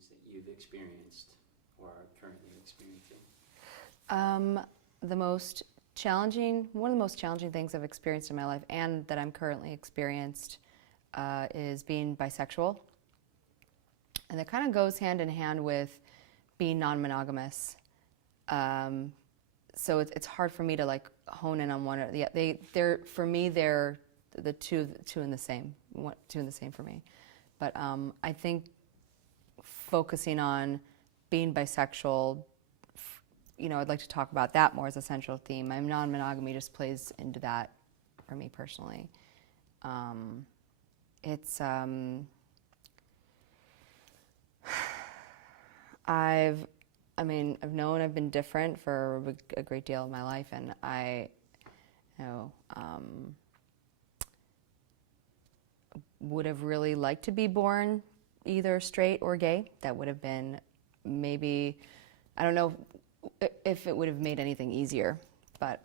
things that you've experienced or are currently experiencing? The most challenging, one of the most challenging things I've experienced in my life and that I'm currently experienced is being bisexual. And that kind of goes hand in hand with being non-monogamous. So it's hard for me to like hone in on one or the other. They're for me they're the two in the same, two in the same for me. But I think focusing on being bisexual, I'd like to talk about that more as a central theme. My non-monogamy just plays into that for me personally. I've known I've been different for a great deal of my life, and would have really liked to be born either straight or gay. That would have been maybe, I don't know if it would have made anything easier, but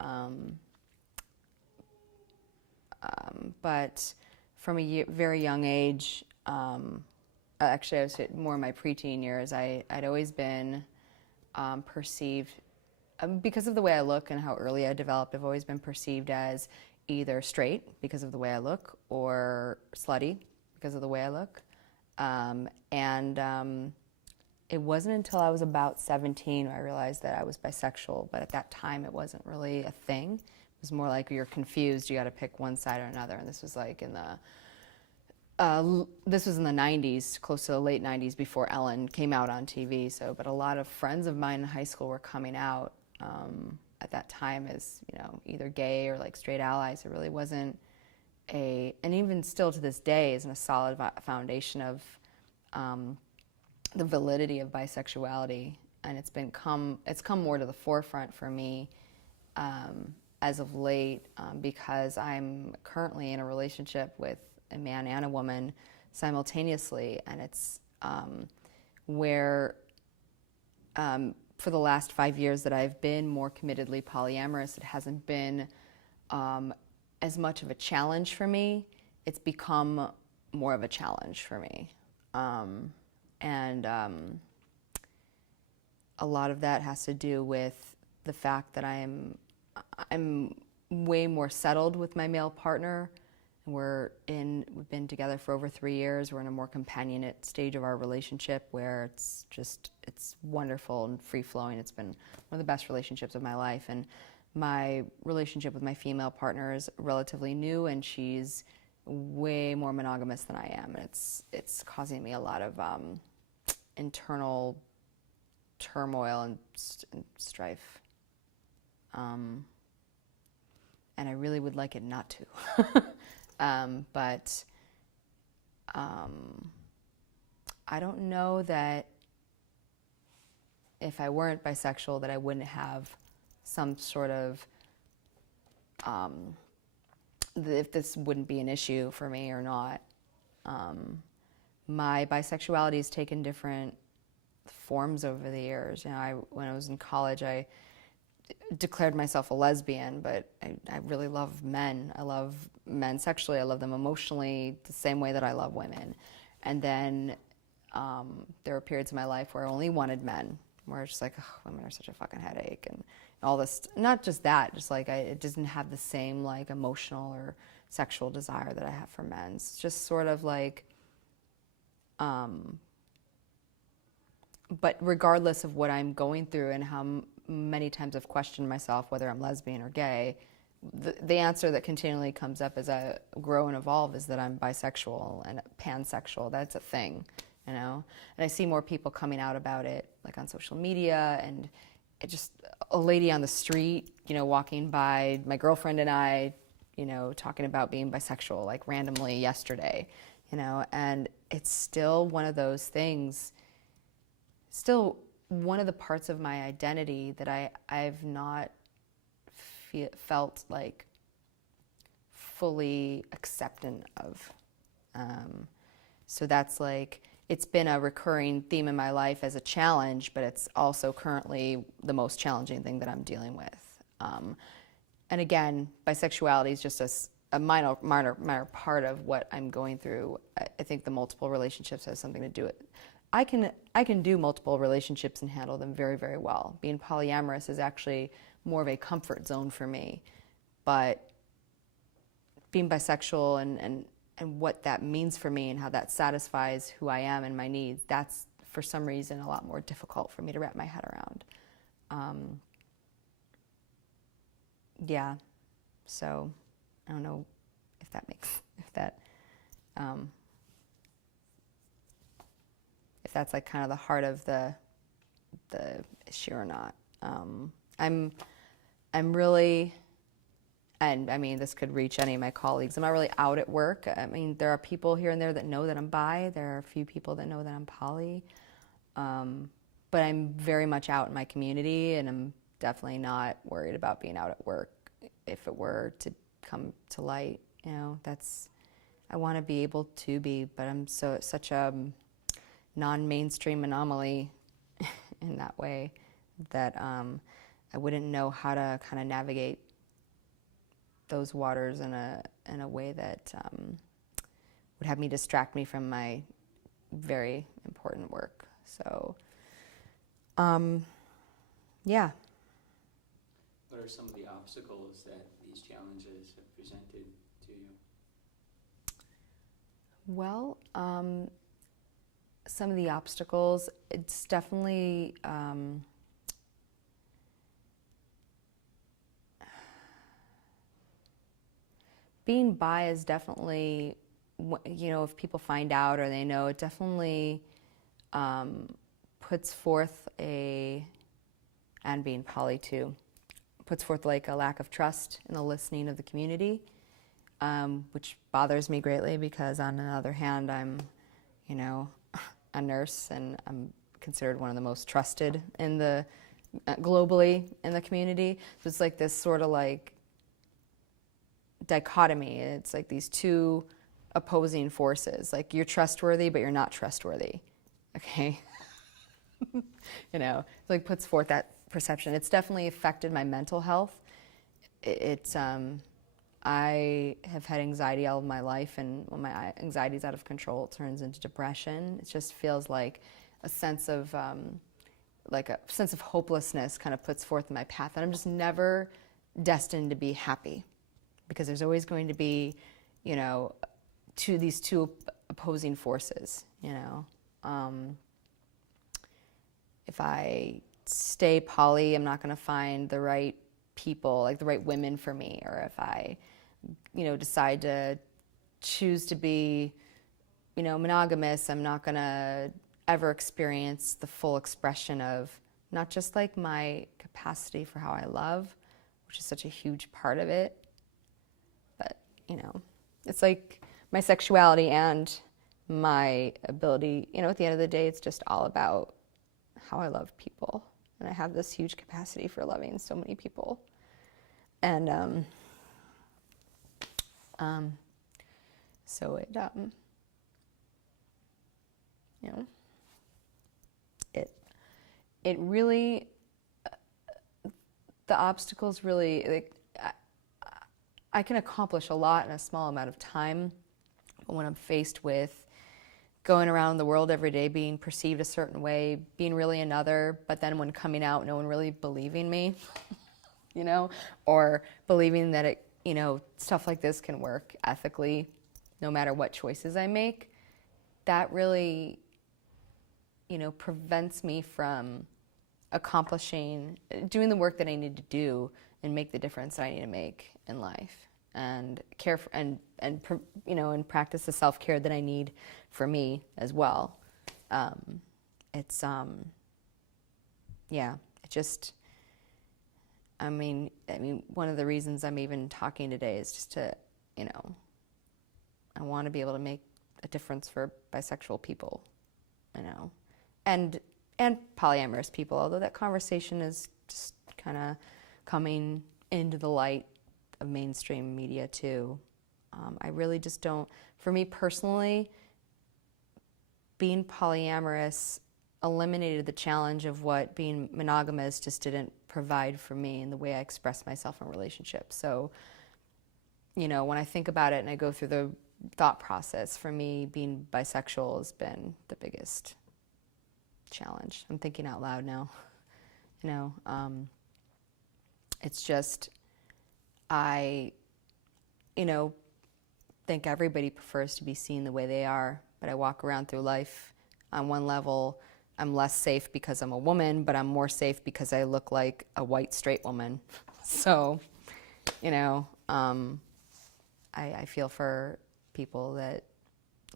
from a very young age, actually I was more in my preteen years, I'd always been perceived, because of the way I look and how early I developed, I've always been perceived as either straight because of the way I look or slutty because of the way I look. It wasn't until I was about 17 where I realized that I was bisexual, but at that time it wasn't really a thing. It was more like you're confused, you got to pick one side or another, and this was like in the 90s, close to the late 90s, before Ellen came out on TV. But a lot of friends of mine in high school were coming out at that time as, either gay or like straight allies. It really wasn't and even still to this day isn't a solid foundation of the validity of bisexuality. And it's come more to the forefront for me as of late because I'm currently in a relationship with a man and a woman simultaneously, and it's where for the last 5 years that I've been more committedly polyamorous, it hasn't been as much of a challenge for me. It's become more of a challenge for me, and a lot of that has to do with the fact that I'm way more settled with my male partner. We've been together for over 3 years. We're in a more companionate stage of our relationship where it's wonderful and free-flowing. It's been one of the best relationships of my life. And my relationship with my female partner is relatively new, and she's way more monogamous than I am. And it's causing me a lot of internal turmoil and strife. And I really would like it not to. But I don't know that if I weren't bisexual that I wouldn't have some sort of, if this wouldn't be an issue for me or not. My bisexuality has taken different forms over the years. When I was in college, I declared myself a lesbian, but I really love men. I love men sexually. I love them emotionally the same way that I love women. And then there were periods in my life where I only wanted men, where it's just like, oh, women are such a fucking headache, and all this. Not just that, just like it doesn't have the same like emotional or sexual desire that I have for men. It's just sort of like, but regardless of what I'm going through and how many times I've questioned myself whether I'm lesbian or gay, the answer that continually comes up as I grow and evolve is that I'm bisexual and pansexual. That's a thing, And I see more people coming out about it, like on social media, and just a lady on the street, walking by my girlfriend and I, talking about being bisexual, like randomly yesterday, and it's still one of those things, still one of the parts of my identity that I've not felt like fully acceptant of. So that's like, it's been a recurring theme in my life as a challenge, but it's also currently the most challenging thing that I'm dealing with. And again, bisexuality is just a minor part of what I'm going through. I think the multiple relationships has something to do with I can do multiple relationships and handle them very, very well. Being polyamorous is actually more of a comfort zone for me. But being bisexual and what that means for me and how that satisfies who I am and my needs, that's for some reason a lot more difficult for me to wrap my head around. Yeah, so I don't know if that if that's like kind of the heart of the issue or not. I'm really, and I mean, this could reach any of my colleagues. I'm not really out at work. I mean, there are people here and there that know that I'm bi. There are a few people that know that I'm poly. But I'm very much out in my community, and I'm definitely not worried about being out at work. If it were to come to light, you know, I want to be able to be, but I'm such a non-mainstream anomaly in that way that I wouldn't know how to kind of navigate those waters in a way that would have me distract me from my very important work. So, yeah. What are some of the obstacles that these challenges have presented to you? Well, some of the obstacles, it's definitely being bi is definitely, you know, if people find out or they know, it definitely puts forth and being poly too, puts forth like a lack of trust in the listening of the community, which bothers me greatly because on the other hand, I'm, you know, a nurse and I'm considered one of the most trusted in the, globally in the community. So it's like this sort of like dichotomy. It's like these two opposing forces. Like you're trustworthy, but you're not trustworthy. Okay? You know, it like puts forth that perception. It's definitely affected my mental health. I have had anxiety all of my life, and when my anxiety is out of control, it turns into depression. It just feels like a sense of hopelessness kind of puts forth in my path, and I'm just never destined to be happy, because there's always going to be, you know, these two opposing forces. You know, if I stay poly, I'm not going to find the right people, like the right women for me, or if I, you know, decide to choose to be, you know, monogamous, I'm not going to ever experience the full expression of not just like my capacity for how I love, which is such a huge part of it, but, you know, it's like my sexuality and my ability, you know, at the end of the day, it's just all about how I love people. And I have this huge capacity for loving so many people. And so it, you know, it really, the obstacles really, like, I can accomplish a lot in a small amount of time. But when I'm faced with going around the world every day being perceived a certain way, being really another, but then when coming out, no one really believing me, you know, or believing that it, you know, stuff like this can work ethically no matter what choices I make, that really, you know, prevents me from doing the work that I need to do and make the difference that I need to make in life, and care for, and you know, and practice the self-care that I need for me as well. Yeah, it just, I mean, one of the reasons I'm even talking today is just to, you know, I want to be able to make a difference for bisexual people, you know, and polyamorous people, although that conversation is just kind of coming into the light of mainstream media too. I really just don't, for me personally, being polyamorous eliminated the challenge of what being monogamous just didn't provide for me in the way I express myself in relationships. So, you know, when I think about it and I go through the thought process, for me, being bisexual has been the biggest challenge. I'm thinking out loud now. You know, it's just, I, you know, think everybody prefers to be seen the way they are, but I walk around through life on one level. I'm less safe because I'm a woman, but I'm more safe because I look like a white straight woman. So, you know, I feel for people that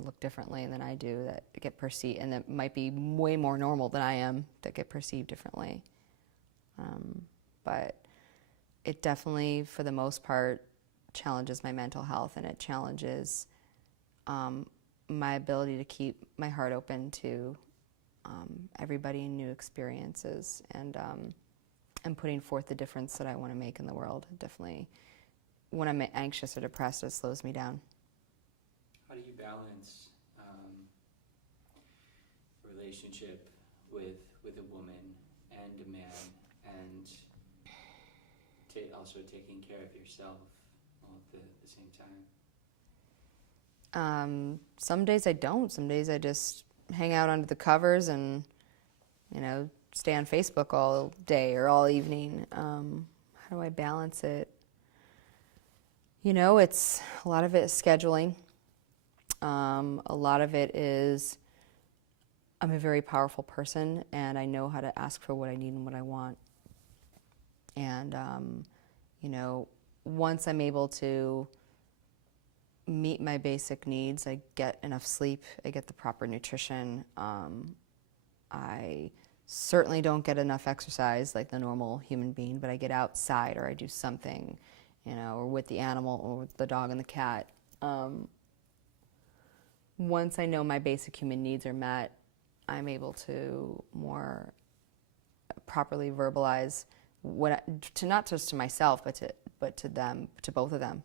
look differently than I do, that get perceived, and that might be way more normal than I am, that get perceived differently. But it definitely, for the most part, challenges my mental health, and it challenges my ability to keep my heart open to everybody and new experiences, and putting forth the difference that I want to make in the world. Definitely, when I'm anxious or depressed, it slows me down. How do you balance relationship with a woman and a man, and also taking care of yourself all at the same time? Some days I don't. Some days I just hang out under the covers and, you know, stay on Facebook all day or all evening. How do I balance it? You know, it's a lot of it is scheduling. A lot of it is I'm a very powerful person, and I know how to ask for what I need and what I want. And, you know, once I'm able to meet my basic needs, I get enough sleep, I get the proper nutrition. I certainly don't get enough exercise like the normal human being, but I get outside or I do something, you know, or with the animal or with the dog and the cat. Once I know my basic human needs are met, I'm able to more properly verbalize to not just to myself, but to them, to both of them.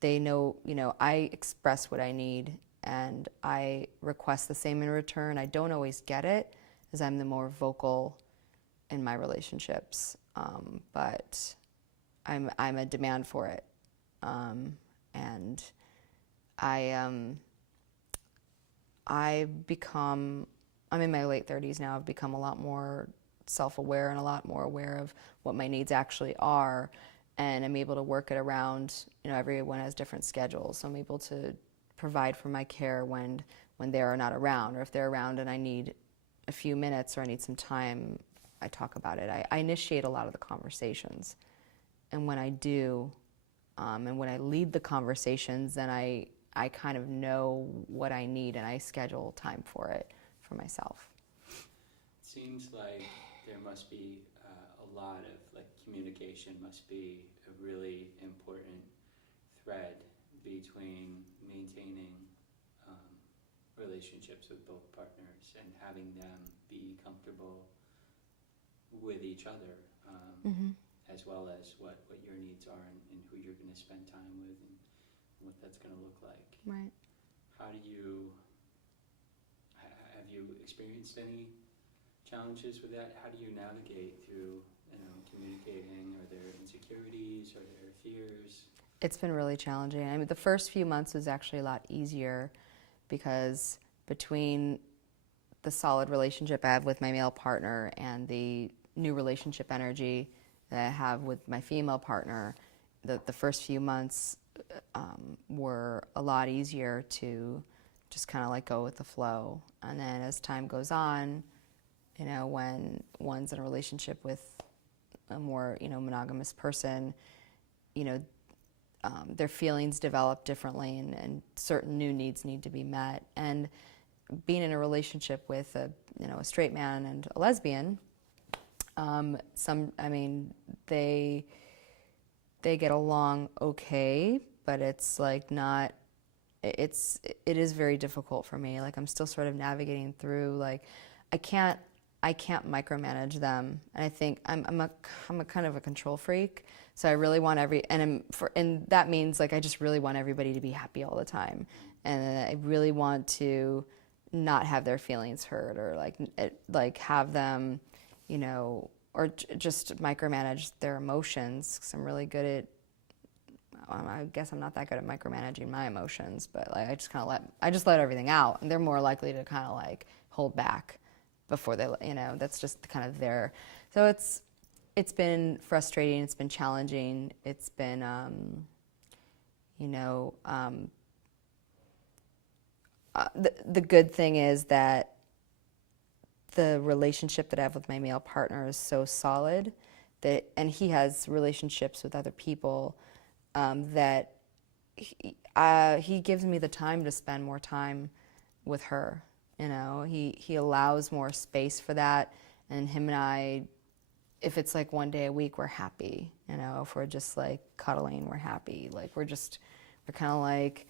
They know, you know, I express what I need, and I request the same in return. I don't always get it, as I'm the more vocal in my relationships, but I'm a demand for it, and I'm in my late 30s now. I've become a lot more self-aware and a lot more aware of what my needs actually are, and I'm able to work it around, you know, everyone has different schedules, so I'm able to provide for my care when they are not around, or if they're around and I need a few minutes or I need some time, I talk about it. I initiate a lot of the conversations, and when I do, and when I lead the conversations, then I kind of know what I need, and I schedule time for it for myself. It seems like there must be a lot of, like, communication must be a really important thread between maintaining relationships with both partners and having them be comfortable with each other, as well as what your needs are and who you're going to spend time with and what that's going to look like. Right. Have you experienced any challenges with that? How do you navigate through, you know, communicating? Are there insecurities? Are there fears? It's been really challenging. I mean, the first few months was actually a lot easier, because between the solid relationship I have with my male partner and the new relationship energy that I have with my female partner, the first few months were a lot easier to just kind of like go with the flow. And then as time goes on, you know, when one's in a relationship with a more, you know, monogamous person, you know, their feelings develop differently, and certain new needs need to be met. And being in a relationship with a straight man and a lesbian, they get along okay, but it's like not. It is very difficult for me. Like, I'm still sort of navigating through. Like, I can't micromanage them, and I think I'm a kind of a control freak. So I really want and that means, like, I just really want everybody to be happy all the time, and I really want to not have their feelings hurt, or like have them, you know, or just micromanage their emotions, because I'm really good at. I guess I'm not that good at micromanaging my emotions, but like I just let everything out, and they're more likely to kind of like hold back before they, that's just kind of their, so it's been frustrating, it's been challenging, it's been, the good thing is that the relationship that I have with my male partner is so solid that, and he has relationships with other people, that he gives me the time to spend more time with her. He allows more space for that, and him and I, if it's like one day a week, we're happy. If we're just like cuddling, we're happy. Like we're kind of like,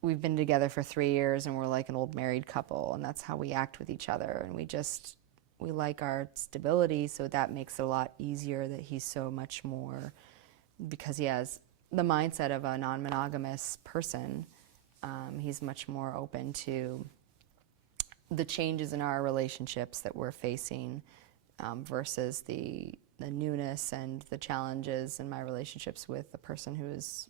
we've been together for 3 years and we're like an old married couple, and that's how we act with each other. And we like our stability, so that makes it a lot easier that he's so much more, because he has the mindset of a non-monogamous person. He's much more open to the changes in our relationships that we're facing, versus the newness and the challenges in my relationships with the person who's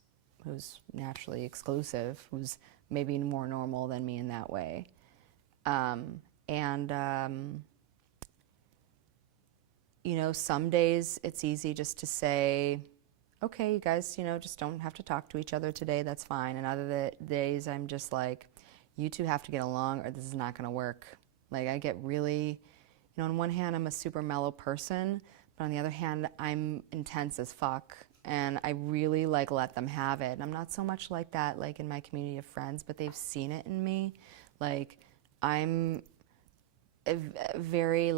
naturally exclusive, who's maybe more normal than me in that way. Some days it's easy just to say, okay, you guys, just don't have to talk to each other today, that's fine. And other days I'm just like, you two have to get along or this is not going to work. Like I get really, on one hand I'm a super mellow person, but on the other hand I'm intense as fuck. And I really let them have it. And I'm not so much like that in my community of friends, but they've seen it in me. Like I'm a very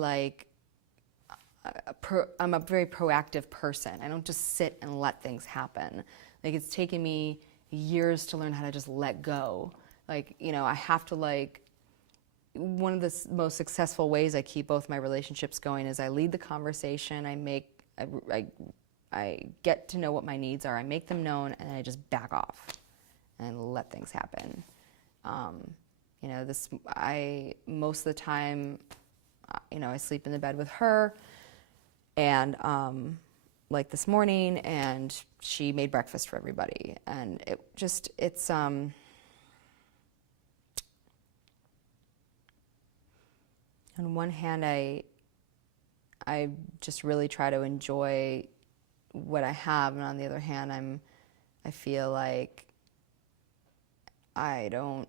I'm a very proactive person. I don't just sit and let things happen. Like it's taken me years to learn how to just let go. I have to one of the most successful ways I keep both my relationships going is I lead the conversation. I get to know what my needs are. I make them known, and I just back off and let things happen. Most of the time, I sleep in the bed with her, and like this morning, and she made breakfast for everybody, and it's on one hand, I just really try to enjoy what I have, and on the other hand, I feel like I'm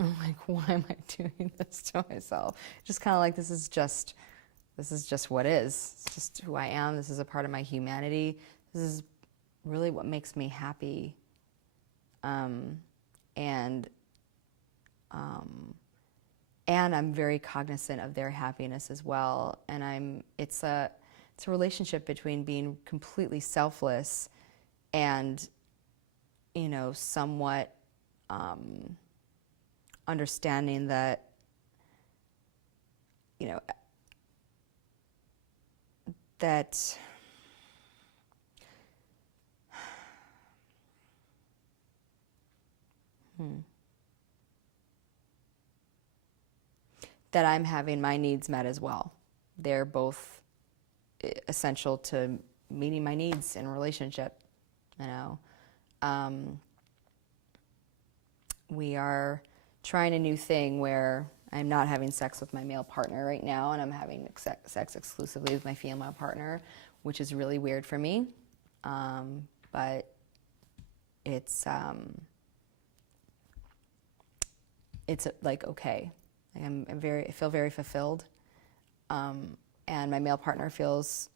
like, why am I doing this to myself? Just kind of like, this is just what is. It's just who I am. This is a part of my humanity. This is really what makes me happy. And I'm very cognizant of their happiness as well. And it's a relationship between being completely selfless and, somewhat understanding that, that that I'm having my needs met as well. They're both essential to meeting my needs in a relationship, We are trying a new thing where I'm not having sex with my male partner right now, and I'm having sex exclusively with my female partner, which is really weird for me. But it's okay. I feel very fulfilled, and my male partner feels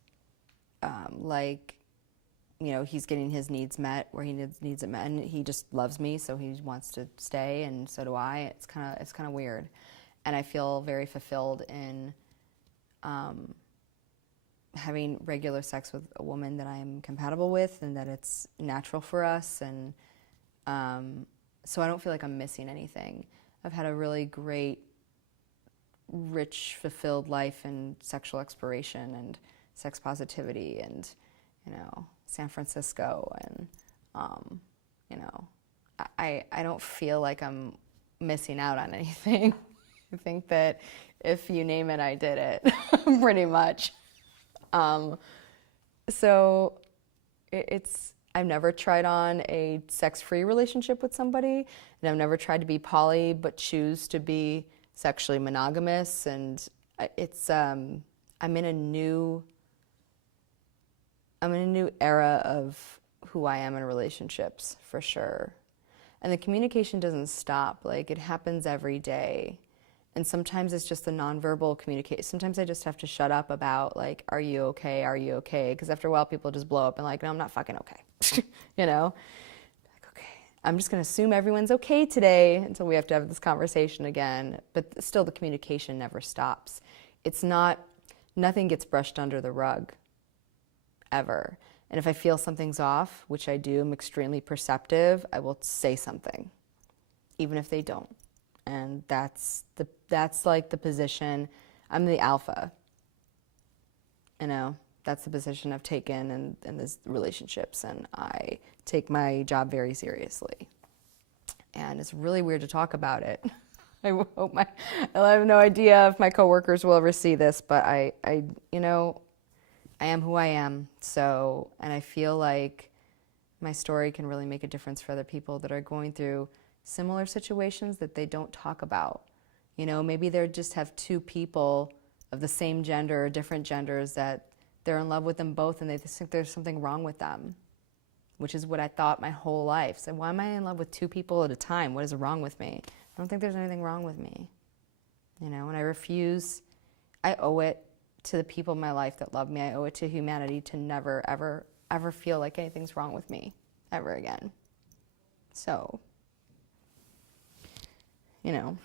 he's getting his needs met where he needs it met, and he just loves me, so he wants to stay, and so do I. It's kind of weird, and I feel very fulfilled in having regular sex with a woman that I am compatible with, and that it's natural for us, and so I don't feel like I'm missing anything. I've had a really great, rich, fulfilled life in sexual exploration and sex positivity, and San Francisco, and I don't feel like I'm missing out on anything. I think that if you name it, I did it, pretty much. So I've never tried on a sex-free relationship with somebody, and I've never tried to be poly but choose to be sexually monogamous, and it's I'm in a new era of who I am in relationships, for sure. And the communication doesn't stop. Like, it happens every day. And sometimes it's just the nonverbal communication. Sometimes I just have to shut up about, like, are you okay? Are you okay? Because after a while, people just blow up and like, no, I'm not fucking okay. You know? Like, okay, I'm just going to assume everyone's okay today until we have to have this conversation again. But still, the communication never stops. It's not, nothing gets brushed under the rug, ever. And if I feel something's off, which I do, I'm extremely perceptive, I will say something, even if they don't. And that's like the position. I'm the alpha. You know, that's the position I've taken in these relationships, and I take my job very seriously. And it's really weird to talk about it. I have no idea if my coworkers will ever see this, but I you know, I am who I am. So, and I feel like my story can really make a difference for other people that are going through similar situations that they don't talk about. You know, maybe they just have two people of the same gender or different genders that they're in love with them both, and they think there's something wrong with them, which is what I thought my whole life. So why am I in love with two people at a time? What is wrong with me? I don't think there's anything wrong with me. You know, and I owe it to the people in my life that love me. I owe it to humanity to never, ever, ever feel like anything's wrong with me ever again. So, you know,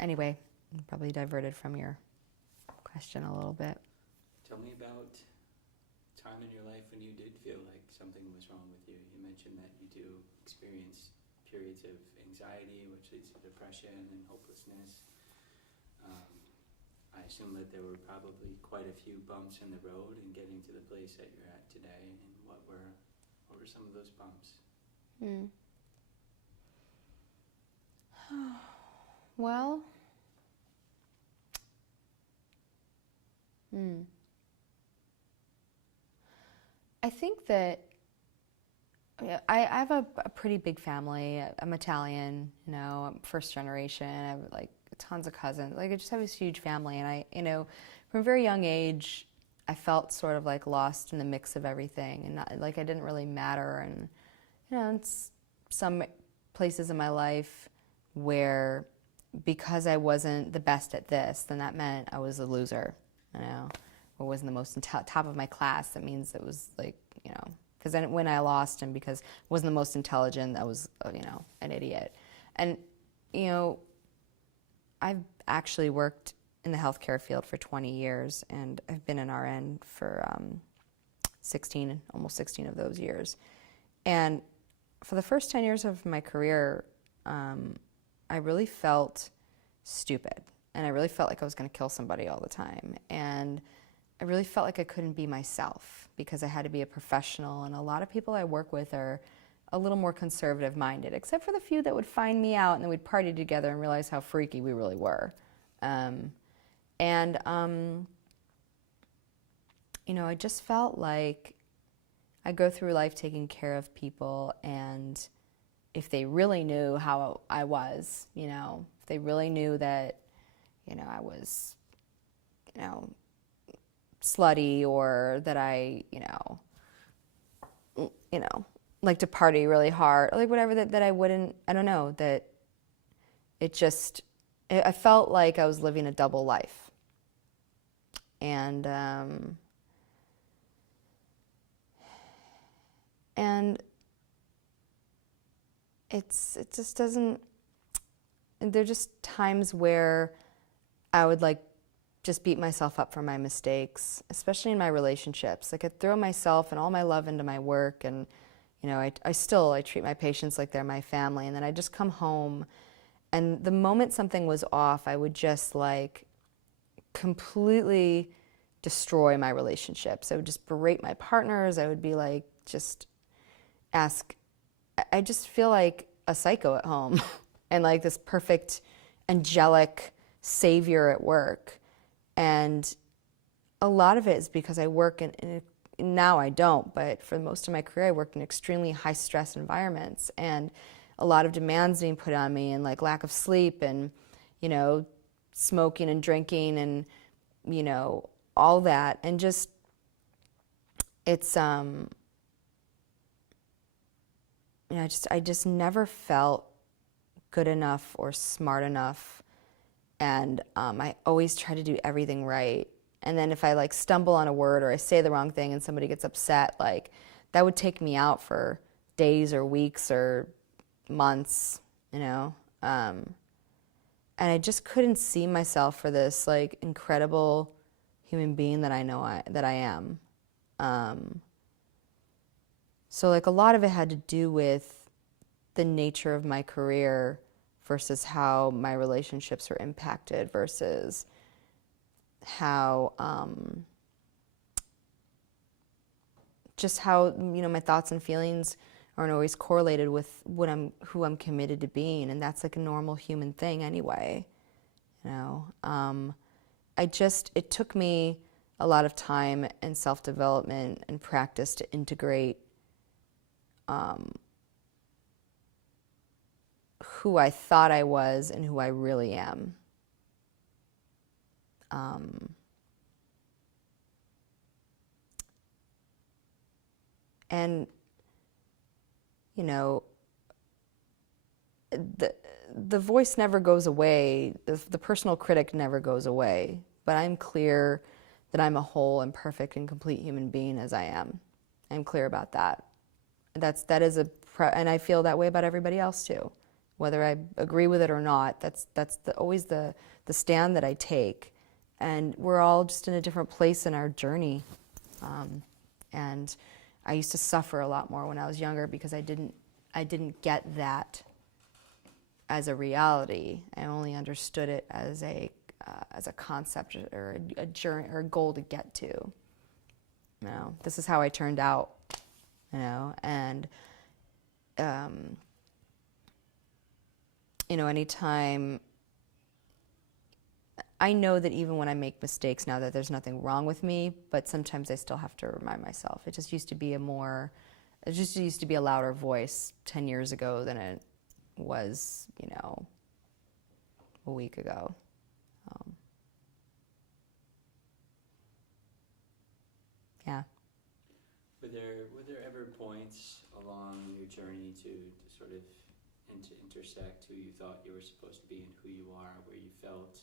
anyway, I'm probably diverted from your question a little bit. Tell me about a time in your life when you did feel like something was wrong with you. You mentioned that you do experience periods of anxiety, which leads to depression and hopelessness. I assume that there were probably quite a few bumps in the road in getting to the place that you're at today. And what were some of those bumps? Well, I think that I have a pretty big family. I'm Italian, you know, I'm first generation. I have like tons of cousins. Like, I just have this huge family, and I, you know, from a very young age, I felt sort of like lost in the mix of everything, and not, like I didn't really matter. And you know, it's some places in my life where, because I wasn't the best at this, then that meant I was a loser, you know, or wasn't the most top of my class. That means it was like, you know, because then when I lost and because I wasn't the most intelligent, I was, you know, an idiot. And, you know, I've actually worked in the healthcare field for 20 years, and I've been an RN for almost 16 of those years. And for the first 10 years of my career, I really felt stupid, and I really felt like I was going to kill somebody all the time. And I really felt like I couldn't be myself because I had to be a professional, and a lot of people I work with are a little more conservative-minded, except for the few that would find me out and then we'd party together and realize how freaky we really were. You know, I just felt like I go through life taking care of people, and if they really knew how I was, you know, if they really knew that, you know, I was, you know, slutty, or that I, you know, like to party really hard, or like whatever, that I wouldn't, I don't know, that it just, I felt like I was living a double life. And it just doesn't, there are just times where I would like just beat myself up for my mistakes, especially in my relationships. Like, I'd throw myself and all my love into my work, and you know, I treat my patients like they're my family, and then I just come home, and the moment something was off, I would just like completely destroy my relationships. I would just berate my partners. I would be like, I just feel like a psycho at home and like this perfect angelic savior at work. And a lot of it is because I work now I don't, but for most of my career I worked in extremely high stress environments. And a lot of demands being put on me, and like lack of sleep, and smoking and drinking, and all that, and just it's I just never felt good enough or smart enough, and I always try to do everything right. And then if I like stumble on a word or I say the wrong thing and somebody gets upset, like that would take me out for days or weeks or months, and I just couldn't see myself for this like incredible human being that I am. So like a lot of it had to do with the nature of my career versus how my relationships were impacted versus how just how my thoughts and feelings aren't always correlated with who I'm committed to being, and that's like a normal human thing anyway. It took me a lot of time and self-development and practice to integrate who I thought I was and who I really am. And the voice never goes away, the personal critic never goes away, but I'm clear that I'm a whole and perfect and complete human being as I am. I'm clear about that. And I feel that way about everybody else too. Whether I agree with it or not, that's always the stand that I take. And we're all just in a different place in our journey. And I used to suffer a lot more when I was younger because I didn't get that as a reality. I only understood it as a concept or a journey or a goal to get to. This is how I turned out. And anytime I know that even when I make mistakes now that there's nothing wrong with me, but sometimes I still have to remind myself. It just used to be a louder voice 10 years ago than it was, a week ago. Yeah. Were there ever points along your journey to sort of intersect who you thought you were supposed to be and who you are, where you felt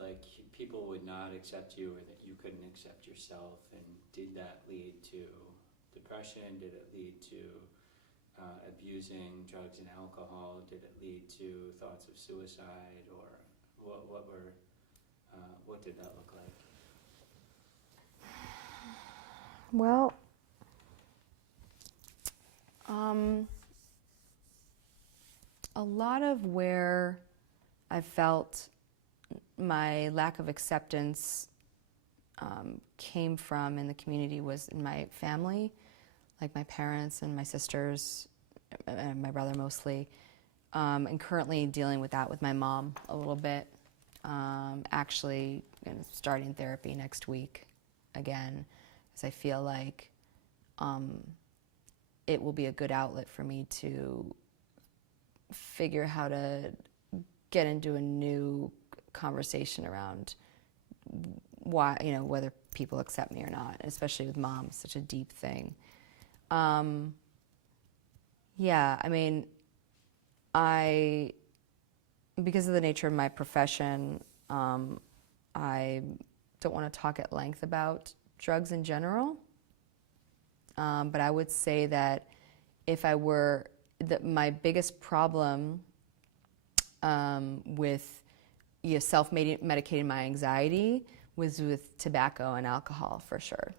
like people would not accept you or that you couldn't accept yourself? And did that lead to depression? Did it lead to abusing drugs and alcohol? Did it lead to thoughts of suicide? Or what did that look like? Well, a lot of where I felt my lack of acceptance came from in the community was in my family, like my parents and my sisters, and my brother mostly, and currently dealing with that with my mom a little bit. Actually, starting therapy next week again, because I feel like it will be a good outlet for me to figure how to get into a new conversation around why, whether people accept me or not, especially with mom, such a deep thing. Because of the nature of my profession, I don't want to talk at length about drugs in general, but I would say that my biggest problem with self-medicating my anxiety was with tobacco and alcohol, for sure.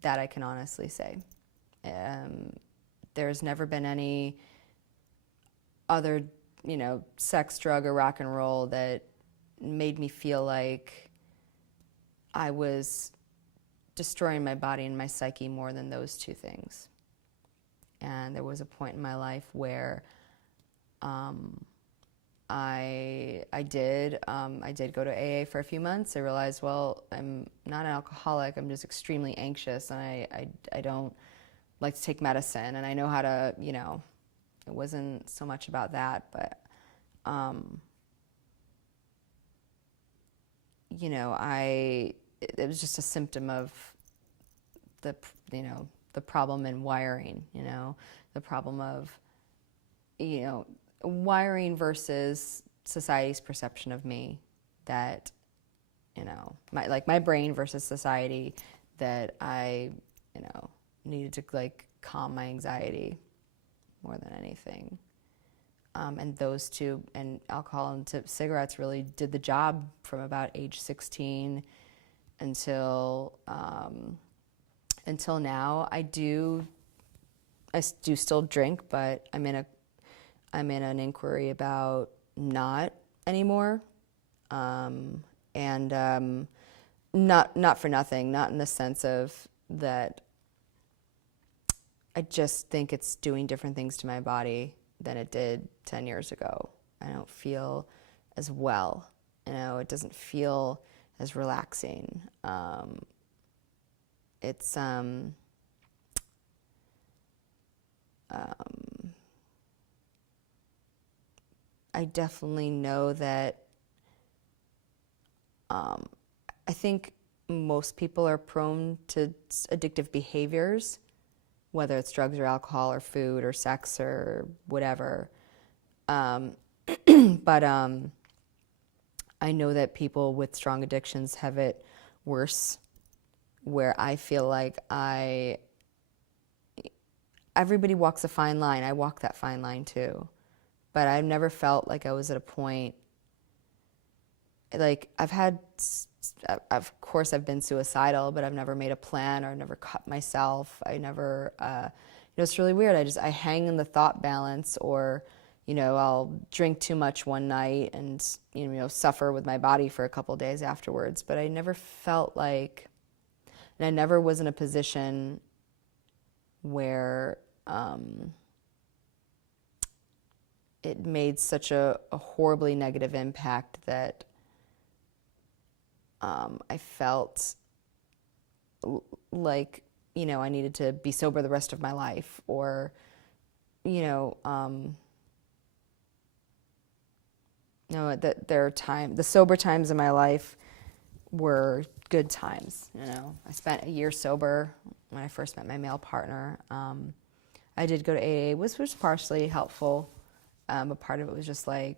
That I can honestly say. There's never been any other, sex, drug, or rock and roll that made me feel like I was destroying my body and my psyche more than those two things. And there was a point in my life where I did go to AA for a few months. I realized, well, I'm not an alcoholic. I'm just extremely anxious, and I don't like to take medicine, and I know how to, you know, it wasn't so much about that, but, you know, it was just a symptom of the, you know, the problem in wiring, you know, the problem of, you know, wiring versus society's perception of me, that, you know, my brain versus society, that I, you know, needed to like calm my anxiety more than anything. And those two, and alcohol and cigarettes, really did the job from about age 16 until now. I do still drink, but I'm in an inquiry about not anymore, and not for nothing, not in the sense of that. I just think it's doing different things to my body than it did 10 years ago. I don't feel as well, you know, it doesn't feel as relaxing. It's I definitely know that I think most people are prone to addictive behaviors, whether it's drugs or alcohol or food or sex or whatever. But I know that people with strong addictions have it worse, where I feel like everybody walks a fine line. I walk that fine line too. But I've never felt like I was at a point, like of course I've been suicidal, but I've never made a plan or never cut myself. I never, you know, it's really weird. I hang in the thought balance, or, you know, I'll drink too much one night and, you know, suffer with my body for a couple of days afterwards. But I never felt like, and I never was in a position where it made such a horribly negative impact that I felt like, you know, I needed to be sober the rest of my life, or, you know, that the sober times in my life were good times. You know, I spent a year sober when I first met my male partner. I did go to AA, which was partially helpful, but part of it was just like,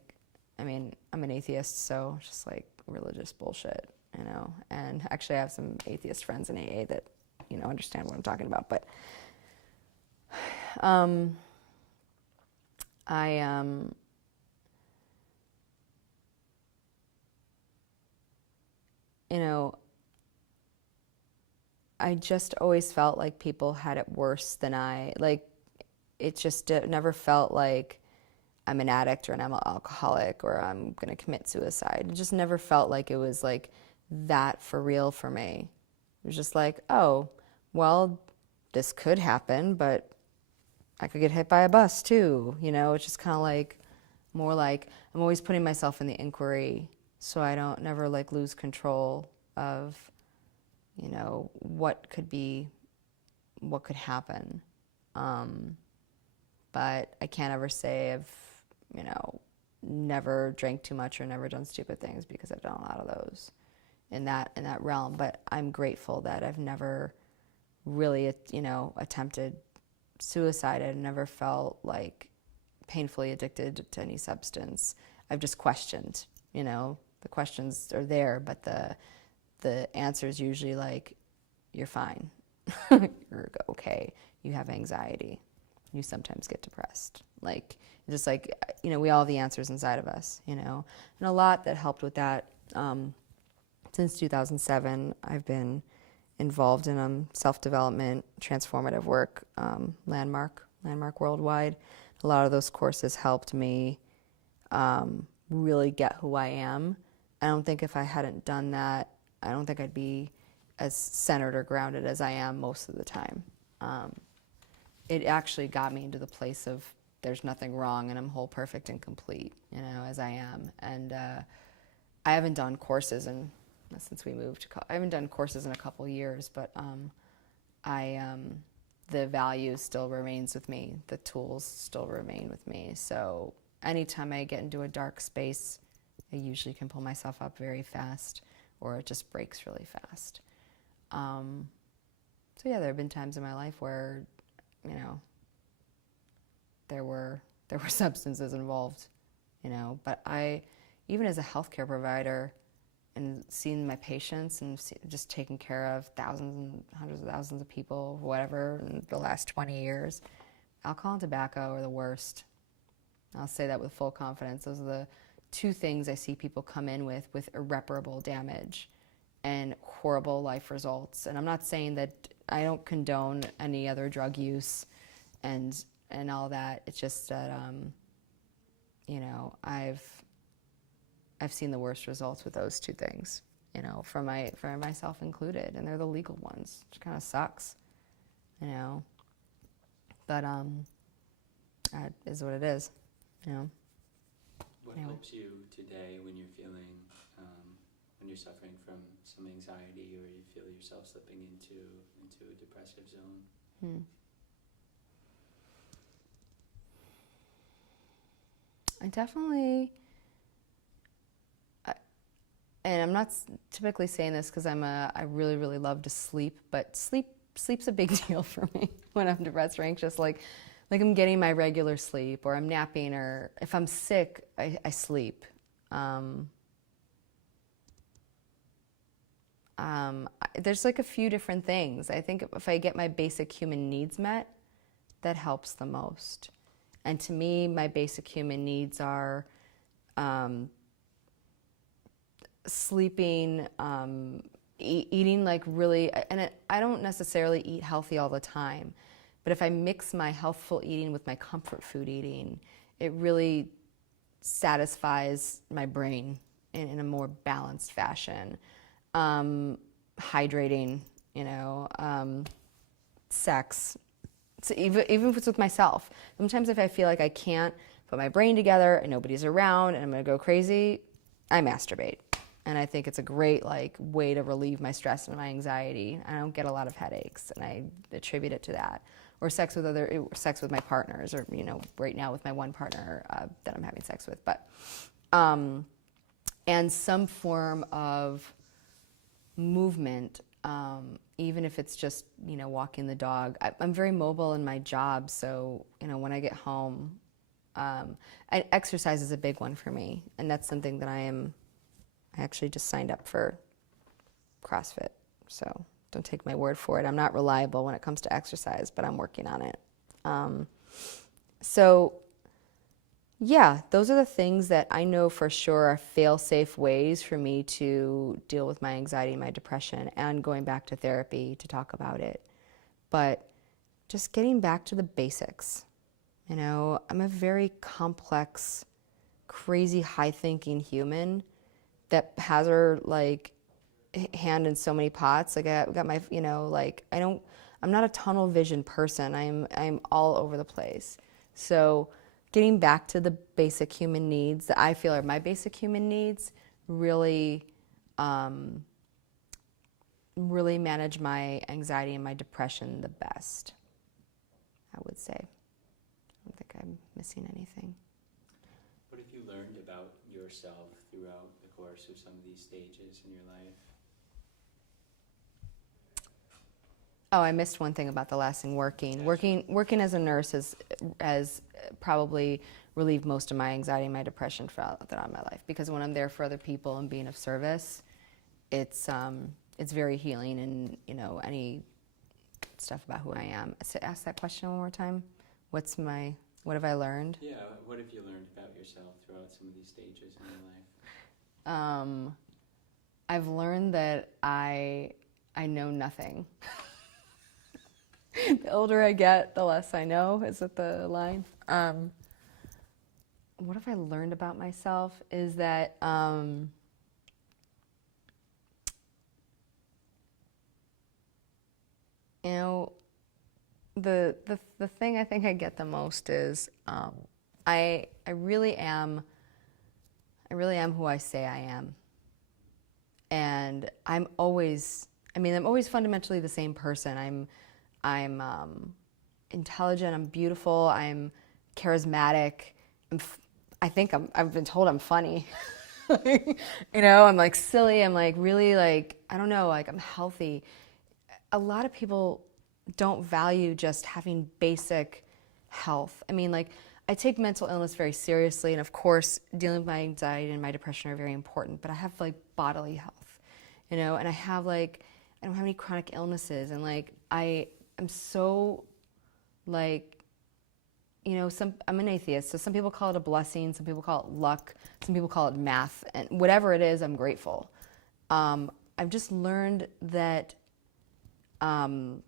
I mean, I'm an atheist, so just like religious bullshit, you know. And actually, I have some atheist friends in AA that, you know, understand what I'm talking about. But you know, I just always felt like people had it worse than I. Like, it never felt like I'm an addict or I'm an alcoholic or I'm going to commit suicide. It just never felt like it was like that for real for me. It was just like, oh, well, this could happen, but I could get hit by a bus too. You know, it's just kind of like, more like I'm always putting myself in the inquiry so I don't never like lose control of, you know, what could happen. But I can't ever say I've, you know, never drank too much or never done stupid things, because I've done a lot of those in that realm. But I'm grateful that I've never really, you know, attempted suicide. I've never felt like painfully addicted to any substance. I've just questioned, you know, the questions are there, but the answer is usually like, you're fine, you're okay, you have anxiety, you sometimes get depressed. Like, just like, you know, we all have the answers inside of us, you know. And a lot that helped with that, since 2007, I've been involved in self-development, transformative work, Landmark Worldwide. A lot of those courses helped me really get who I am. I don't think if I hadn't done that, I don't think I'd be as centered or grounded as I am most of the time. It actually got me into the place of there's nothing wrong and I'm whole, perfect, and complete, you know, as I am. And I haven't done courses since we moved to college. I haven't done courses in a couple years, but the value still remains with me. The tools still remain with me. So anytime I get into a dark space, I usually can pull myself up very fast, or it just breaks really fast. So yeah, there have been times in my life where, you know, there were substances involved, you know, but even as a healthcare provider and seeing my patients and just taking care of thousands and hundreds of thousands of people, whatever, in the last 20 years, alcohol and tobacco are the worst. I'll say that with full confidence. Those are the two things I see people come in with irreparable damage and horrible life results. And I'm not saying that I don't condone any other drug use and all that. It's just that, you know, I've seen the worst results with those two things, you know, for myself included, and they're the legal ones, which kind of sucks, you know. But that is what it is, you know. What helps you today when you're feeling, when you're suffering from some anxiety, or you feel yourself slipping into a depressive zone? I definitely, and I'm not typically saying this because I really, really love to sleep, but sleep's a big deal for me when I'm depressed or anxious. Like I'm getting my regular sleep, or I'm napping, or if I'm sick, I sleep. There's like a few different things. I think if I get my basic human needs met, that helps the most. And to me, my basic human needs are sleeping, eating like really, and I don't necessarily eat healthy all the time, but if I mix my healthful eating with my comfort food eating, it really satisfies my brain in a more balanced fashion. Hydrating, you know, sex. So even if it's with myself, sometimes if I feel like I can't put my brain together and nobody's around and I'm gonna go crazy, I masturbate. And I think it's a great way to relieve my stress and my anxiety. I don't get a lot of headaches, and I attribute it to that. Or sex with my partners, or, you know, right now with my one partner that I'm having sex with. But and some form of movement, even if it's just, you know, walking the dog. I'm very mobile in my job, so, you know, when I get home, exercise is a big one for me, and that's something that I actually just signed up for CrossFit, so don't take my word for it. I'm not reliable when it comes to exercise, but I'm working on it. So yeah, those are the things that I know for sure are fail-safe ways for me to deal with my anxiety and my depression, and going back to therapy to talk about it. But just getting back to the basics. You know, I'm a very complex, crazy, high-thinking human that has her, hand in so many pots. Like, I've got my, you know, I'm not a tunnel vision person. I'm all over the place. So getting back to the basic human needs that I feel are my basic human needs really, really manage my anxiety and my depression the best, I would say. I don't think I'm missing anything. What have you learned about yourself throughout the course of some of these stages in your life? Oh, I missed one thing about the last thing, working. Working as a nurse has probably relieved most of my anxiety and my depression throughout my life, because when I'm there for other people and being of service, it's very healing. And, you know, any stuff about who I am. So ask that question one more time. What have I learned? Yeah, what have you learned about yourself throughout some of these stages in your life? I've learned that I know nothing. The older I get, the less I know. Is that the line? What have I learned about myself is that you know, the thing I think I get the most is I really am who I say I am, and I'm always fundamentally the same person. I'm intelligent, I'm beautiful, I'm charismatic, I've been told I'm funny. I'm like silly, I'm like really like, I don't know, like I'm healthy. A lot of people don't value just having basic health. I mean, like, I take mental illness very seriously, and of course, dealing with my anxiety and my depression are very important, but I have like bodily health, and I have like, I don't have any chronic illnesses, and like, I am so like, I'm an atheist, so some people call it a blessing, some people call it luck, some people call it math, and whatever it is, I'm grateful. I've just learned that I've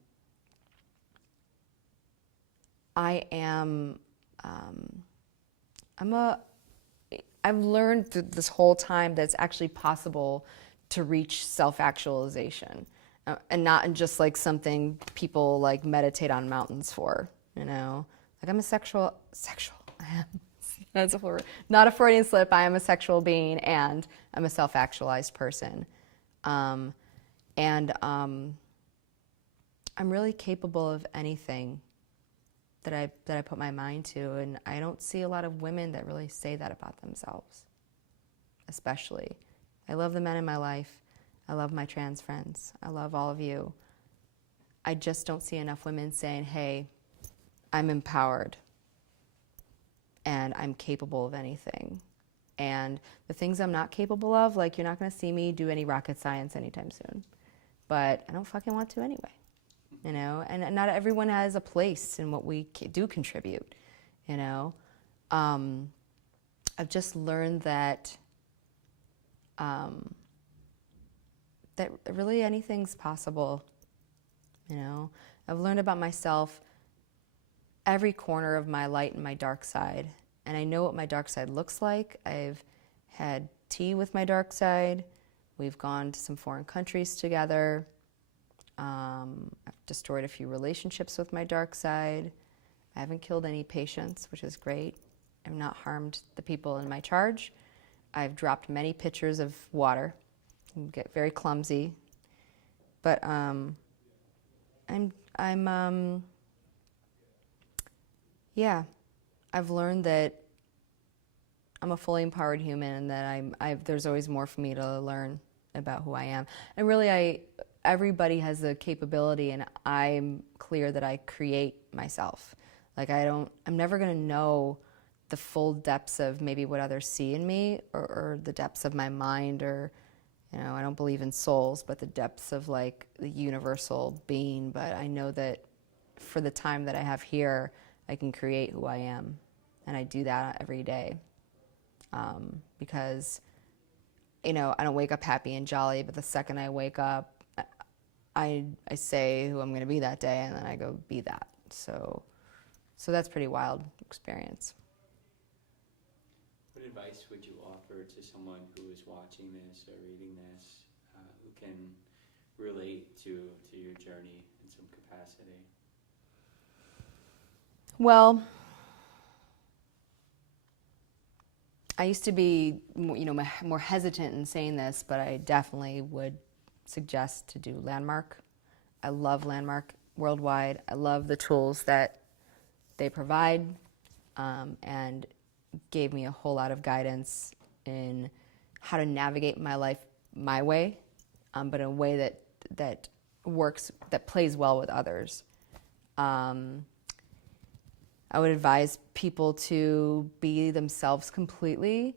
learned through this whole time that it's actually possible to reach self-actualization, and not just like something people like meditate on mountains for, Like I'm a sexual, that's a word, not a Freudian slip, I am a sexual being and I'm a self-actualized person. I'm really capable of anything that I put my mind to, and I don't see a lot of women that really say that about themselves, especially. I love the men in my life. I love my trans friends. I love all of you. I just don't see enough women saying, hey, I'm empowered and I'm capable of anything. And the things I'm not capable of, like you're not going to see me do any rocket science anytime soon. But I don't fucking want to anyway. And not everyone has a place in what we do contribute, I've just learned that that really anything's possible, I've learned about myself every corner of my light and my dark side, and I know what my dark side looks like. I've had tea with my dark side. We've gone to some foreign countries together. I've destroyed a few relationships with my dark side. I haven't killed any patients, which is great. I've not harmed the people in my charge. I've dropped many pitchers of water. I get very clumsy. But I've learned that I'm a fully empowered human, and that there's always more for me to learn about who I am. And really, everybody has the capability, and I'm clear that I create myself. Like I'm never going to know the full depths of maybe what others see in me, or the depths of my mind, or, I don't believe in souls, but the depths of like the universal being. But I know that for the time that I have here, I can create who I am. And I do that every day. Because, I don't wake up happy and jolly, but the second I wake up, I say who I'm going to be that day, and then I go be that. So that's a pretty wild experience. What advice would you offer to someone who is watching this or reading this, who can relate to your journey in some capacity? Well, I used to be, more hesitant in saying this, but I definitely would suggest to do Landmark. I love Landmark worldwide. I love the tools that they provide, and gave me a whole lot of guidance in how to navigate my life my way, but in a way that works, that plays well with others. I would advise people to be themselves completely,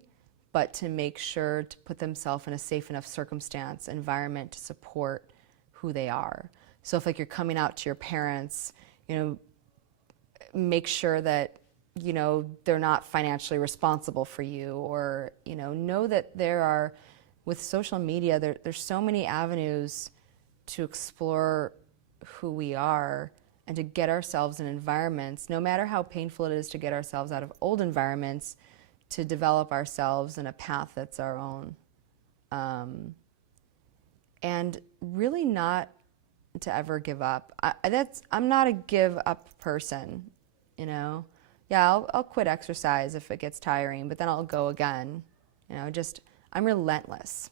but to make sure to put themselves in a safe enough circumstance, environment to support who they are. So if like you're coming out to your parents, make sure that, they're not financially responsible for you, or, know that there are, with social media, there's so many avenues to explore who we are and to get ourselves in environments, no matter how painful it is to get ourselves out of old environments, to develop ourselves in a path that's our own. And really not to ever give up. I'm not a give up person, Yeah, I'll quit exercise if it gets tiring, but then I'll go again. I'm relentless.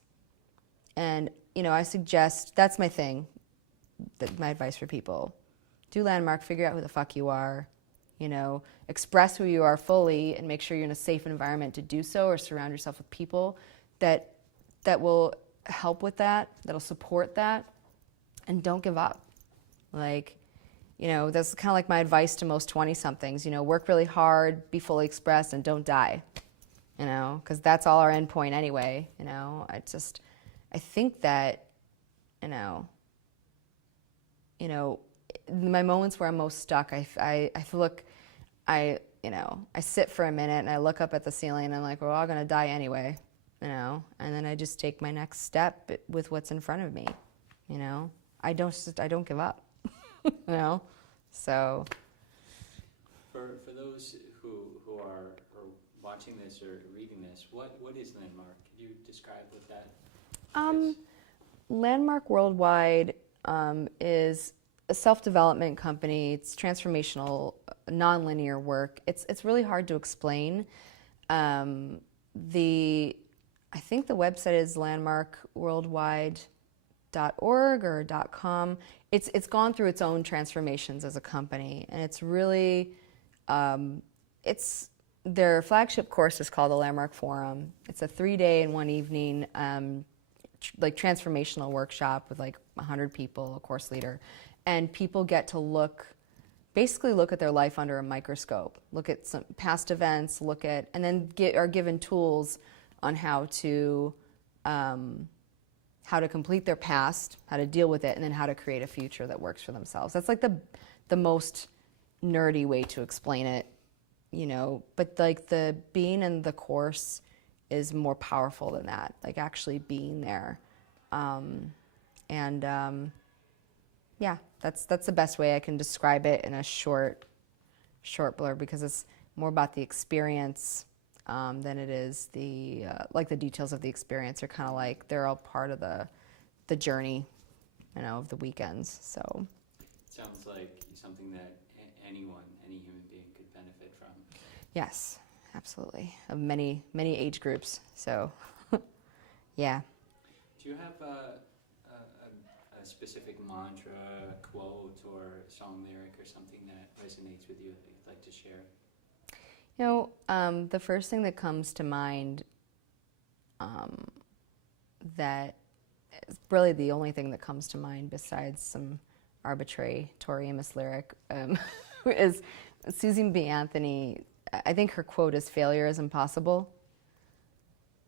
And, I suggest, that's my thing, my advice for people. do Landmark, figure out who the fuck you are, you know, express who you are fully, and make sure you're in a safe environment to do so, or surround yourself with people that will help with that, that'll support that, and don't give up. Like, you know, that's kind of like my advice to most 20-somethings, you know, work really hard, be fully expressed, and don't die, you know, because that's all our end point anyway, you know. I think that, you know, my moments where I'm most stuck, I sit for a minute and I look up at the ceiling and I'm like, we're all gonna die anyway, you know, and then I just take my next step with what's in front of me, you know. I don't give up, you know. So for those who are watching this or reading this, what is Landmark? Could you describe what that is? Landmark Worldwide is a self-development company. It's transformational, non-linear work. It's really hard to explain. I think the website is landmarkworldwide.org or .com. It's gone through its own transformations as a company, and it's really their flagship course is called the Landmark Forum. It's a 3-day and 1 evening like transformational workshop with like 100 people, a course leader, and people get to basically look at their life under a microscope, look at some past events, and then are given tools on how to complete their past, how to deal with it, and then how to create a future that works for themselves. That's like the most nerdy way to explain it, you know, but like the being in the course is more powerful than that, like actually being there. Yeah, that's the best way I can describe it in a short blurb, because it's more about the experience than it is the details of the experience are kind of like they're all part of the journey, you know, of the weekends. So it sounds like something that any human being could benefit from. Yes, absolutely, of many age groups. So yeah. Do you have a specific mantra, quote, or song lyric or something that resonates with you that you'd like to share? You know, the first thing that comes to mind, that is really the only thing that comes to mind besides some arbitrary Tori Amos lyric, is Susan B. Anthony. I think her quote is, "Failure is impossible."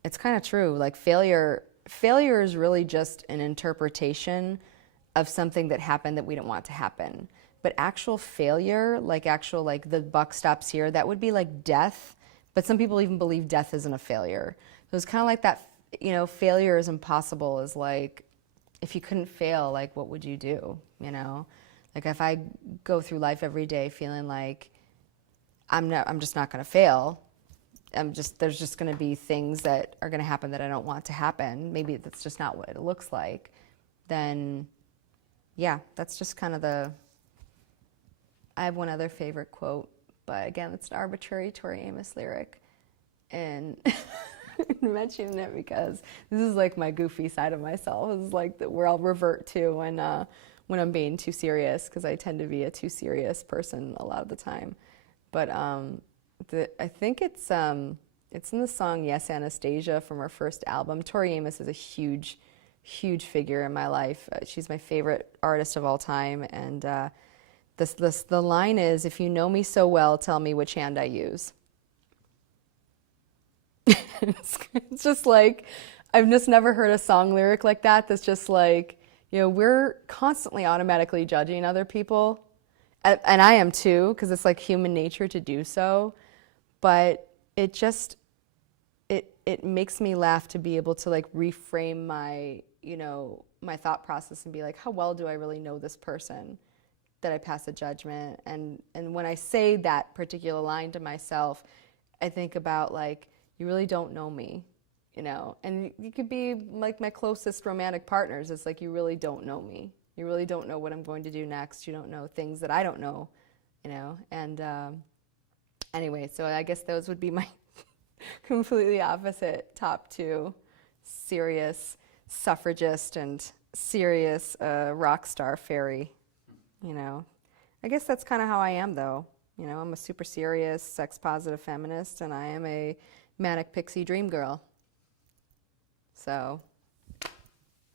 It's kind of true. Like failure is really just an interpretation of something that happened that we didn't want to happen. But actual failure, like the buck stops here, that would be like death. But some people even believe death isn't a failure. So it's kind of like that, you know, failure is impossible is like, if you couldn't fail, like what would you do, you know? Like if I go through life every day feeling like I'm just not going to fail, there's just going to be things that are going to happen that I don't want to happen. Maybe that's just not what it looks like. Then, yeah, that's just kind of I have one other favorite quote, but again, it's an arbitrary Tori Amos lyric. And I'm mentioning it because this is like my goofy side of myself. This is like where I'll revert to when I'm being too serious, because I tend to be a too serious person a lot of the time. But I think it's in the song Yes, Anastasia from her first album. Tori Amos is a huge figure in my life. She's my favorite artist of all time. And the line is, "If you know me so well, tell me which hand I use." It's just like, I've just never heard a song lyric like that that's just like, you know, we're constantly automatically judging other people. And I am too, because it's like human nature to do so. But it makes me laugh to be able to like reframe my thought process and be like, how well do I really know this person that I pass a judgment? And when I say that particular line to myself, I think about like, you really don't know me, you know? And you could be like my closest romantic partners. It's like, you really don't know me. You really don't know what I'm going to do next. You don't know things that I don't know, you know? And anyway, so I guess those would be my completely opposite top two: serious suffragist and serious rock star fairy, you know? I guess that's kind of how I am, though. You know, I'm a super serious, sex-positive feminist, and I am a manic pixie dream girl. So,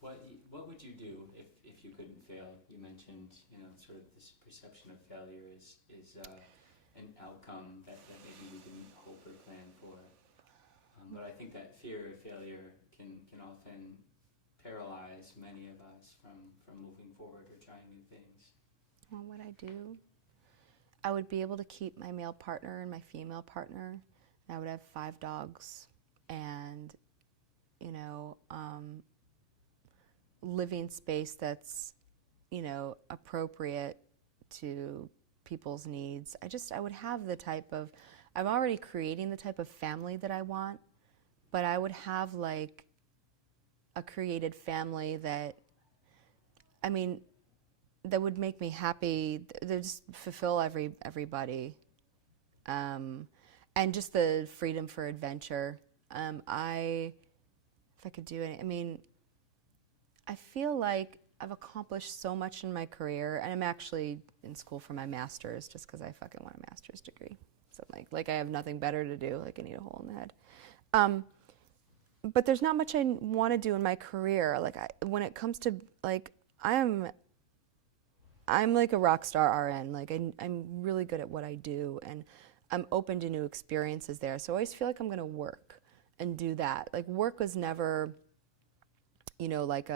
What would you do if you couldn't fail? You mentioned, sort of this perception of failure is an outcome that maybe you didn't hope or plan for. But I think that fear of failure can often paralyze many of us from moving forward or trying new things. well, what I do, I would be able to keep my male partner and my female partner, and I would have 5 dogs, and, you know, living space that's, appropriate to people's needs. I would have the type of, I'm already creating the type of family that I want, but I would have like a created family that, I mean, that would make me happy, that would just fulfill everybody. And just the freedom for adventure. If I could do it, I mean, I feel like I've accomplished so much in my career, and I'm actually in school for my master's just because I fucking want a master's degree. So like I have nothing better to do, like I need a hole in the head. But there's not much I want to do in my career. Like when it comes to like, I'm like a rock star RN. Like I'm really good at what I do, and I'm open to new experiences there. So I always feel like I'm going to work and do that. Like work was never, like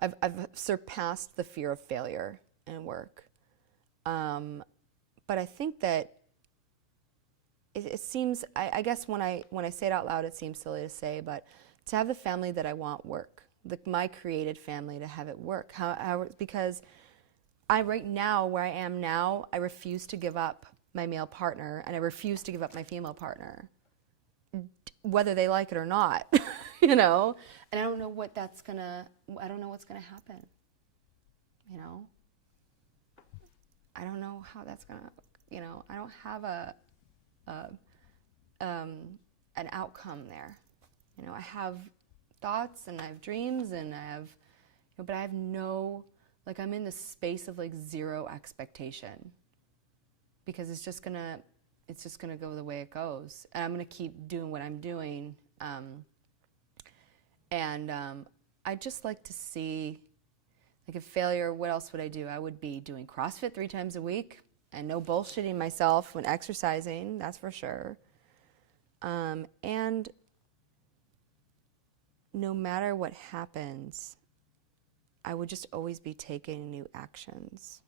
I've surpassed the fear of failure in work. But I think that it seems, I guess when I say it out loud, it seems silly to say, but to have the family that I want work, my created family, to have it work. Because right now, where I am now, I refuse to give up my male partner, and I refuse to give up my female partner, whether they like it or not, And I don't know what's gonna happen, I don't know how that's gonna, I don't have an outcome there. I have thoughts and I have dreams and I have, but I have no, like I'm in this space of like zero expectation, because it's just gonna go the way it goes, and I'm gonna keep doing what I'm doing. I'd just like to see, like, a failure, what else would I do? I would be doing CrossFit 3 times a week and no bullshitting myself when exercising, that's for sure. And no matter what happens, I would just always be taking new actions.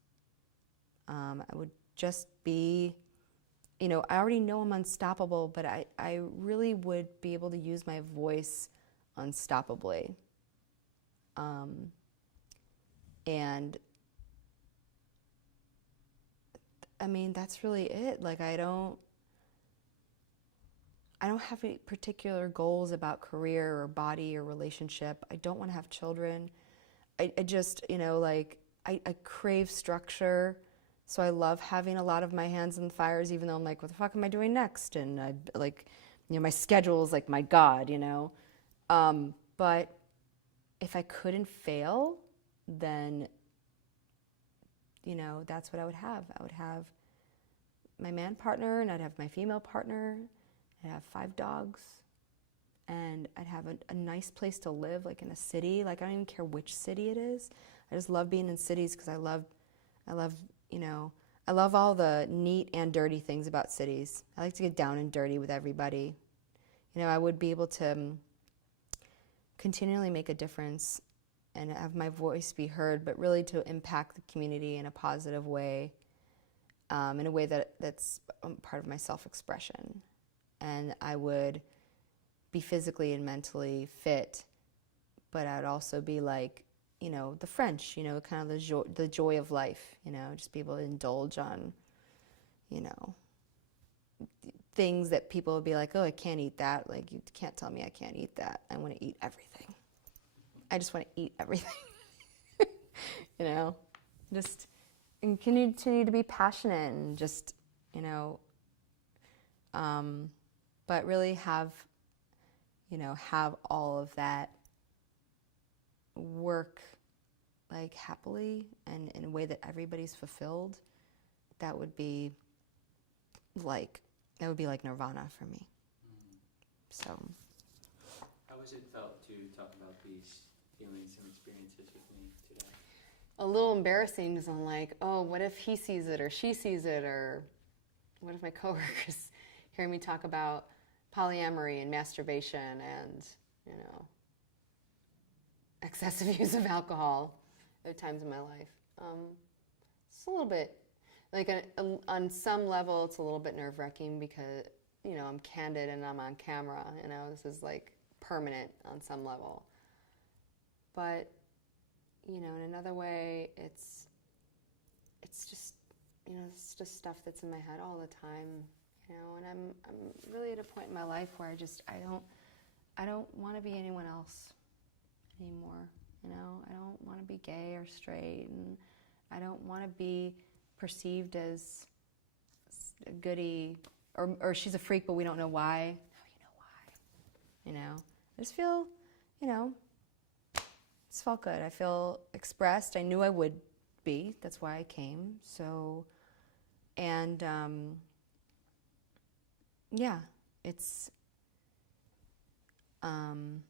I would just be, I already know I'm unstoppable, but I really would be able to use my voice unstoppably. And I mean, that's really it. Like, I don't have any particular goals about career or body or relationship. I don't want to have children. I just, I crave structure. So I love having a lot of my hands in the fires, even though I'm like, what the fuck am I doing next? And I like, my schedule is like my God, But if I couldn't fail, then, that's what I would have. I would have my man partner, and I'd have my female partner. I'd have 5 dogs, and I'd have a nice place to live, like in a city. Like, I don't even care which city it is. I just love being in cities because I love, I love all the neat and dirty things about cities. I like to get down and dirty with everybody. I would be able to continually make a difference and have my voice be heard, but really to impact the community in a positive way, in a way that's part of my self-expression. And I would be physically and mentally fit, but I would also be like, the French, kind of the joy of life, just be able to indulge on, things that people would be like, oh, I can't eat that. Like, you can't tell me I can't eat that. I want to eat everything. I just want to eat everything. Just and continue to be passionate and just, but really have all of that work like happily and in a way that everybody's fulfilled. that would be like nirvana for me. So. How has it felt to talk about these feelings and experiences with me today? A little embarrassing because I'm like, oh, what if he sees it or she sees it, or what if my coworkers hear me talk about polyamory and masturbation and, excessive use of alcohol at times in my life. It's a little bit, like on some level, it's a little bit nerve-wracking because, I'm candid and I'm on camera. This is like permanent on some level. But, in another way, it's just, it's just stuff that's in my head all the time, and I'm really at a point in my life where I don't want to be anyone else anymore. I don't want to be gay or straight, and I don't want to be perceived as a goody, or she's a freak, but we don't know why. No, you know why. I just feel, it's felt good. I feel expressed. I knew I would be. That's why I came. So, and yeah, it's, on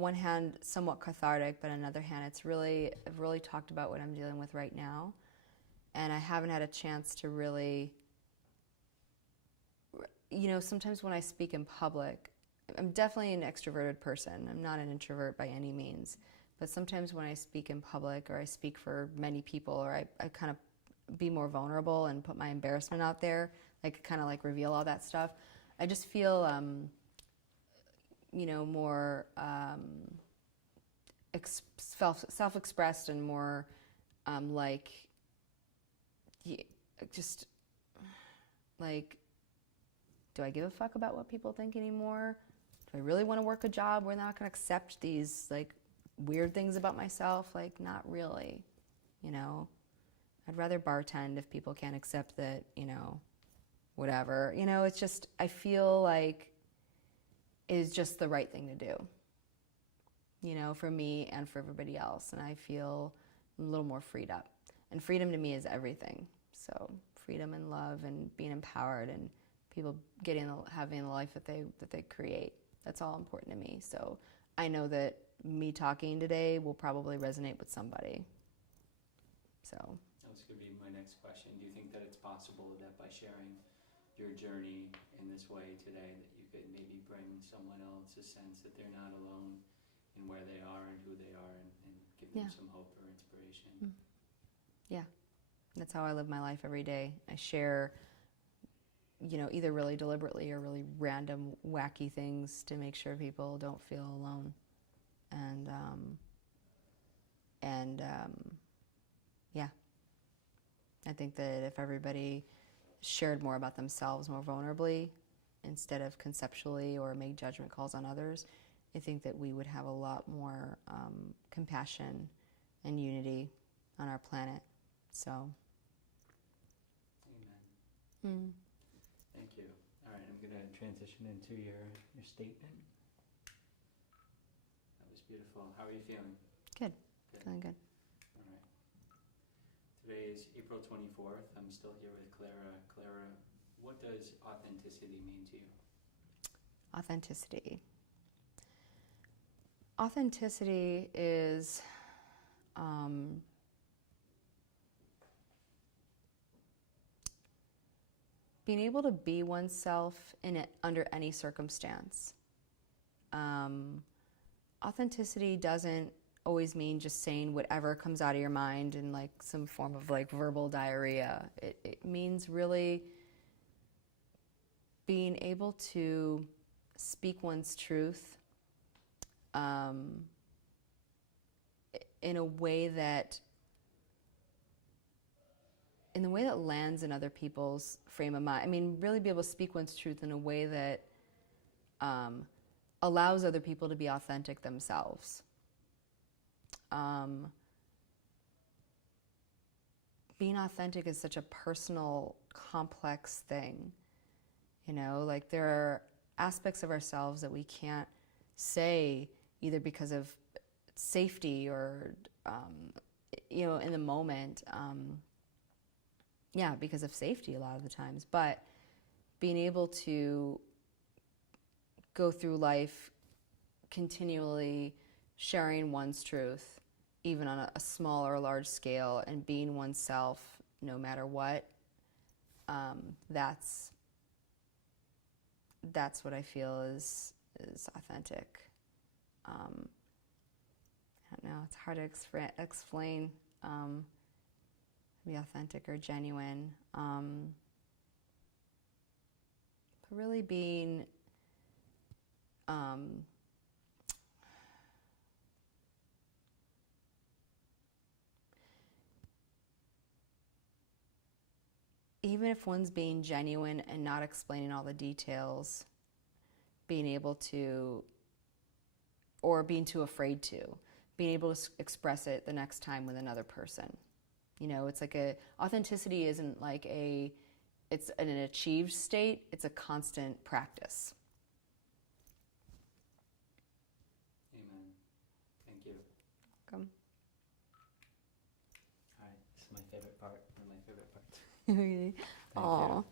one hand, somewhat cathartic, but on the other hand, I've really talked about what I'm dealing with right now. And I haven't had a chance to really, sometimes when I speak in public, I'm definitely an extroverted person. I'm not an introvert by any means. But sometimes when I speak in public, or I speak for many people, or I kind of be more vulnerable and put my embarrassment out there, like kind of like reveal all that stuff, I just feel, more self-expressed and more just like, do I give a fuck about what people think anymore? Do I really want to work a job where they're not going to accept these like weird things about myself? Like, not really, I'd rather bartend if people can't accept that, whatever. It's just, I feel like it's just the right thing to do, for me and for everybody else. And I feel a little more freed up. And freedom to me is everything. So freedom and love and being empowered and people having the life that they create. That's all important to me. So I know that me talking today will probably resonate with somebody. So that was going to be my next question. Do you think that it's possible that by sharing your journey in this way today, that you could maybe bring someone else a sense that they're not alone in where they are and who they are, and give them some hope or inspiration? Yeah, that's how I live my life every day. I share, either really deliberately or really random, wacky things to make sure people don't feel alone. Yeah, I think that if everybody shared more about themselves more vulnerably instead of conceptually or made judgment calls on others, I think that we would have a lot more compassion and unity on our planet. So, amen. Thank you. All right, I'm going to transition into your statement. That was beautiful. How are you feeling? Good. Feeling good. All right. Today is April 24th. I'm still here with Clara. Clara, what does authenticity mean to you? Authenticity. Authenticity is being able to be oneself under any circumstance. Authenticity doesn't always mean just saying whatever comes out of your mind in like some form of like verbal diarrhea. It means really being able to speak one's truth in a way that lands in other people's frame of mind. I mean, really be able to speak one's truth in a way that allows other people to be authentic themselves. Being authentic is such a personal, complex thing. Like there are aspects of ourselves that we can't say either because of safety or, in the moment. yeah, because of safety a lot of the times. But being able to go through life continually sharing one's truth, even on a small or large scale, and being oneself no matter what, that's what I feel is authentic. I don't know, it's hard to explain, be authentic or genuine. But really being even if one's being genuine and not explaining all the details, being able to, or being too afraid to, being able to express it the next time with another person. You know, it's like authenticity isn't like it's an achieved state, it's a constant practice. Amen. Thank you. Welcome. All right, this is my favorite part, one of my favorite parts. Really? Thank Aw. you.